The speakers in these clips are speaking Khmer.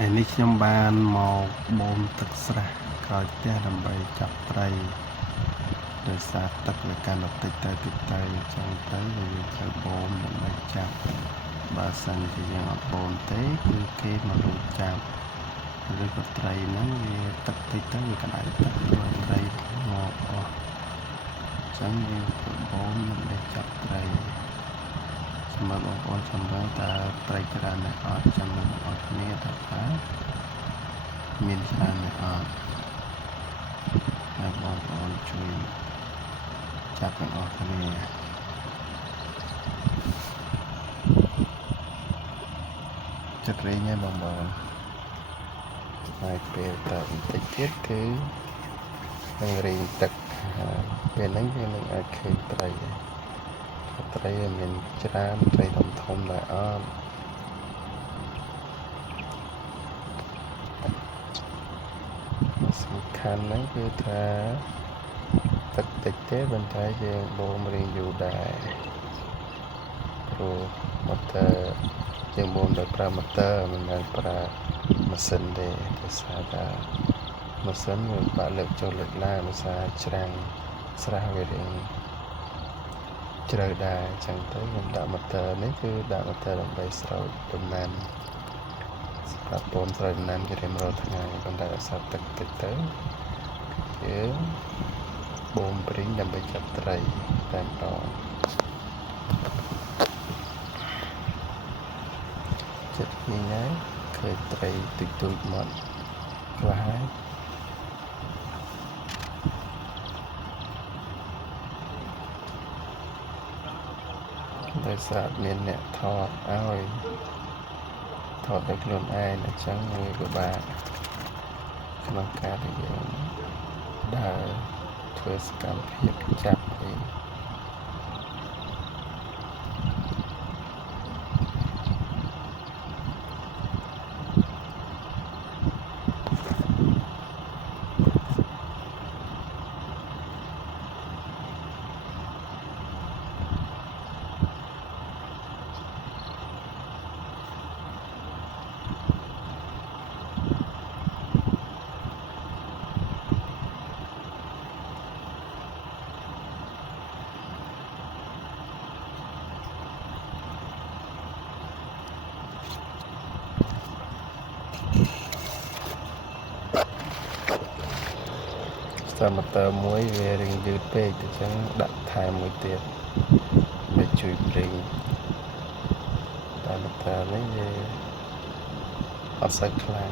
នេះខ្ញុំបានមកបូមទឹកស្រះក្រោយផ្ទះដើម្បីចាប់ត្រីដោយសារទឹកវាកាន់តែតិចទៅអញ្ចឹងទៅយើងត្រូវបូមដើម្បីចាប់បើសិនជាយើងអត់បូមទេគឺគេមកលូតចាប់ឬក៏ត្រីហ្នឹងវាទឹកតិចទៅវាកណ្ដាលទឹកយកត្រីមកអស់អញ្ចឹងយើងបូមដើម្បីចាប់ត្រីសម្រាប់បងប្អូនចាំមើលតើត្រីច្រើនឬអត់ចាំមើលបងប្អូនគ្នាតើមានច្រើនឬអត់ហើយបងប្អូនជួយចាប់ទាំងអស់គ្នាចិត្តរីងហើយបងប្អូនហើយពេលតបន្តិចទៀតគឺនឹងរីងទឹកពេលហ្នឹងយើងនឹងអាចឃើញត្រីត្រីមានច្រើនត្រីធំដែរអត់សំខាន់ហ្នឹងគឺថាទឹកតិចទេប៉ុន្តែយើងបូមរៀងយូរដែរព្រោះម៉ូទ័រយើងបូមដោយប្រើម៉ូទ័រមិនមែនប្រើម៉ាស៊ីនទេដោយសារតែម៉ាស៊ីនវាបាក់លើកចុះលើកឡើងដោយសារច្រាំងស្រះវារៀងជ្រៅដែរអញ្ចឹងទៅខ្ញុំដាក់ម៉ូទ័រនេះគឺដាក់ម៉ូទ័រដើម្បីស្រោចដំណាំសម្រាប់បូមស្រោចដំណាំជារៀងរាល់ថ្ងៃប៉ុន្តែដោយសារទឹកតិចទៅយើងបូមព្រីងដើម្បីចាប់ត្រីតែម្ដងចិត្តនេះណាឃើញត្រីតិចតួចមកខ្លះហើយដោយសារមានអ្នកថតឲ្យថតដោយខ្លួនឯងអញ្ចឹងវាពិបាកក្នុងការដែលយើងដើរធ្វើសកម្មភាពចាប់អីតាមម៉ូទ័រមួយវារៀងយឺតពេកអញ្ចឹងដាក់ថែមមួយទៀតដើម្បីជួយព្រីងតាមម៉ូទ័រនេះវាអត់សូវខ្លាំង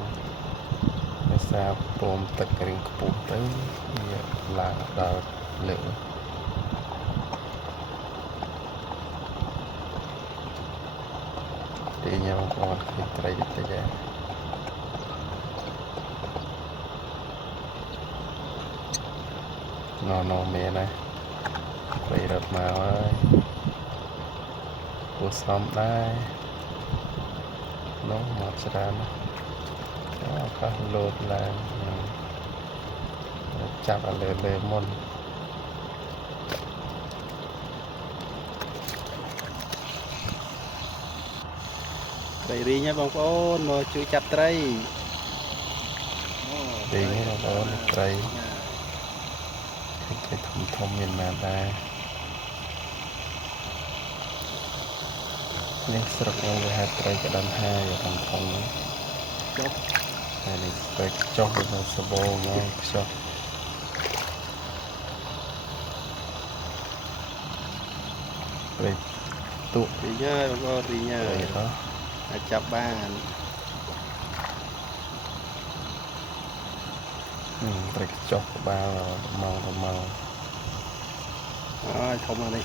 ដោយសារបូមទឹករៀងខ្ពស់ទៅវាឡើងដល់លើទីញ៉ាំបងប្អូនឃើញត្រីតិចទេណោមានណាត្រីរត់មកហើយគួរសមដែរនោះមកច្រើនណាឱកាសលោតឡើងចាប់ឲ្យលើមុនត្រីរីងហើយបងប្អូនមកជួយចាប់ត្រីរីងបងប្អូនត្រីធំមានណាដែរនេះស្រុកយើងវាហៅត្រីក្តាន់ហាយធំចុះហើយនេះត្រីចុះទៅសបោមកខ្ចោះត្រីទូករីងហើយបងប្អូនរីងហើយអាចចាប់បានត្រីចុះក្បាលម៉ងអើយធំណាស់នេះ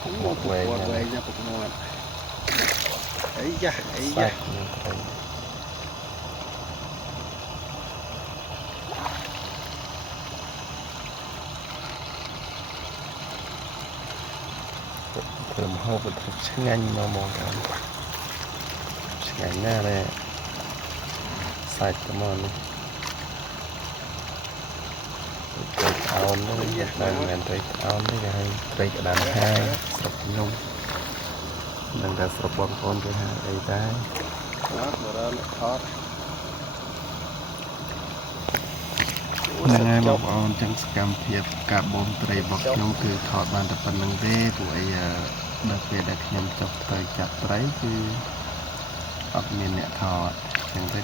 ពុកមាត់វែងណាពុកមាត់អីយ៉ាធ្វើមហូបទៅឆ្ងាញ់មកមកឆ្ងាញ់ណាស់នេះសាច់ទៅមកនេះត្រីអោននេះតែមិនមែនត្រីអោនទេគេហៅត្រីក្តាន់ហាយស្រុកខ្ញុំ នឹងតែស្រុកបងប្អូនគេហៅអីដែរណាបើរកថតហ្នឹងហើយបងប្អូនចឹងសកម្មភាពការបូមត្រីរបស់ខ្ញុំគឺថតបានតែប៉ុណ្្នឹងទេព្រោះអីដល់ពេលដែលខ្ញុំចុះទៅចាប់ត្រីគឺអត់មានអ្នកថតចឹងទេ